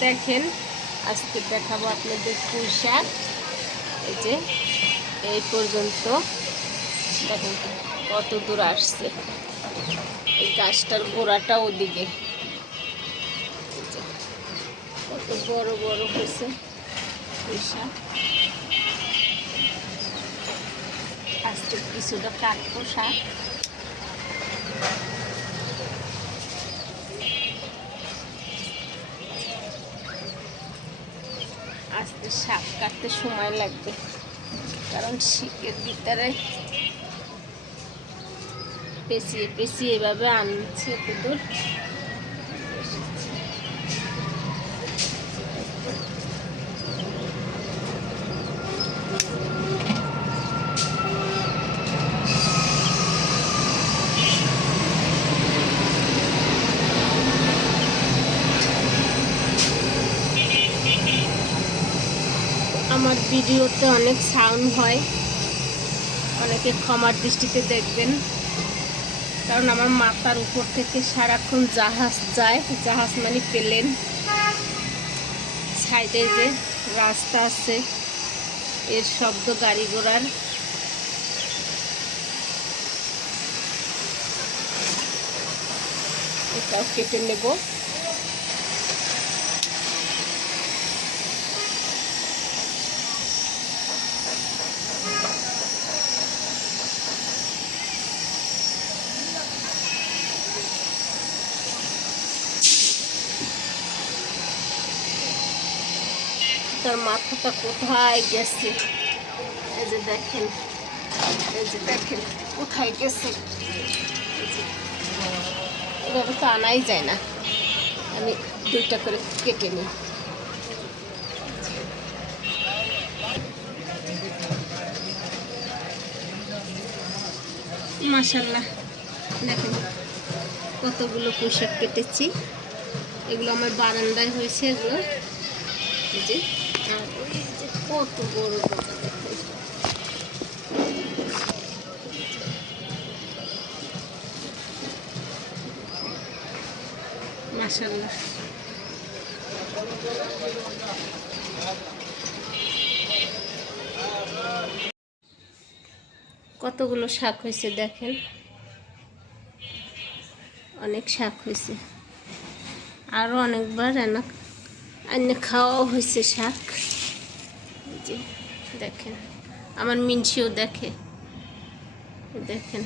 দেখেন, আজকে দেখাবো আপনাদের পুঁই শাক এই যে, এই পর্যন্ত। দেখেন কত দূর আসছে। এই গাছটার গোড়াটা ওদিকে। কত বড় বড় হয়েছে পুঁই শাক আজকে কিছুটা কাটবো শাক আস্তে সাপ কাটতে সময় লাগবে। কারণ শীতের ভিতরে পেঁচিয়ে পেঁচিয়ে এভাবে আনছে এতদূর আমার ভিডিওতে অনেক সাউন্ড হয়। অনেকে ক্ষমার দৃষ্টিতে দেখবেন। কারণ আমার মাথার উপর থেকে সারাক্ষণ জাহাজ যায়। জাহাজ মানে পেলেন। সাইডে যে রাস্তা আছে, এর শব্দ গাড়ি ঘোড়ার। এটাও কেটে নেব। তার মাথাটা কোথায় গেছে? এই যে দেখেন, এই যে দেখেন, কোথায় গেছে? এভাবে তো আনাই যায় না। আমি দুইটা করে কেটে নিই। মাসাল্লাহ দেখেন, কতগুলো পোশাক কেটেছি। এগুলো আমার বারান্দায় হয়েছে এগুলো। যে আর কতগুলো শাক হয়েছে দেখেন? অনেক শাক হয়েছে। আরও অনেকবার এনা এনে খাওয়াও হয়েছে শাক যে দেখেন। আমার মিনসিও দেখে। দেখেন।